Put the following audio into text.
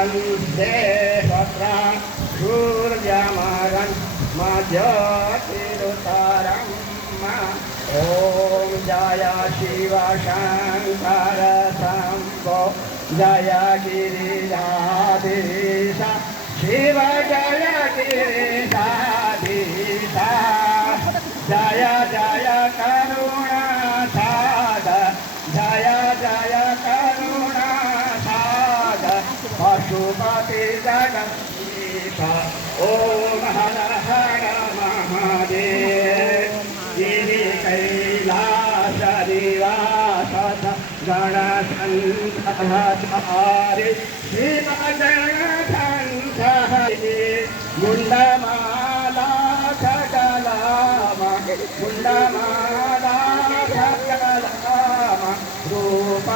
वंदे स्वत्रा सूर्यमगन् मज्योतिरुत्तरम् ओम जय शिव शंकर शंभो जय गिरिजाधीश शिव जय गिरिजाधीश जय जय करुणा सागर जय जय करुणा सागर पशुपति जगदीश ओम हर हर महादेव गिरि कैलासनिवास गणसंहारे शिव गणसंहारे मुंडमाला सकलामा मुंडमाला सकलामा रूप